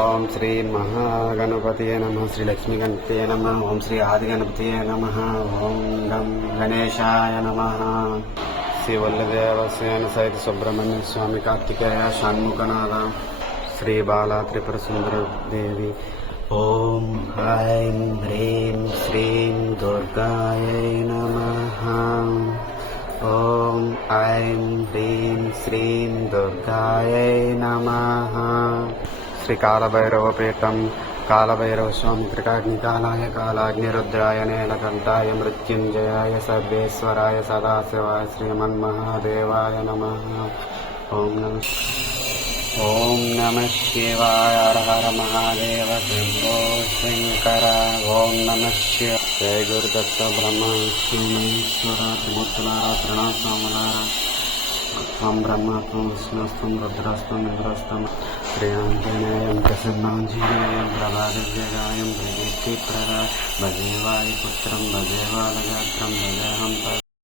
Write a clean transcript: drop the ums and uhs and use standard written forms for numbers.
ఓం శ్రీ మహాగణపతియే నమః. శ్రీ లక్ష్మీ గణపతియే నమః. ఓం శ్రీ ఆది గణపతియే నమః. ఓం గం గణేశాయ నమః. శ్రీ వల్లదేవసేన సహిత సుబ్రహ్మణ్య స్వామి కార్తికేయ షణ్ముఖనాథ శ్రీ బాలా త్రిపుర సుందర దేవి. ఓం ఐం హ్రీం శ్రీం దుర్గాయై నమః. ఓం ఐం హ్రీం శ్రీం దుర్గాయై నమః. శ్రీ కాలభైరవపీఠం కాలభైరవ స్వామి త్రికాగ్నికాలాయ కాలాగ్నిరుద్రాయ నీలకంఠాయ మృత్యుంజయాయ సర్వేశ్వరాయ సదాశివాయ శ్రీమన్మహాదేవాయ నమః. ఓం నమః శివాయ. హర హర మహాదేవ శంభో శంకర. ఓం నమః శివాయ. జయ గురుదత్త బ్రహ్మ విష్ణు మహేశ్వర త్రిమూర్తులారా ప్రణామములారా. త్వం బ్రహ్మత్వం విష్ణుస్త్వం రుద్రస్త్వం ఇంద్రస్త్వం శ్రీయాంజనేయం ప్రసన్నాంజనేయం ప్రభాదివ్యగాయం ప్రదీప్తిప్రద భజే వాయుపుత్రం భజే బాలగాత్రం భజేహం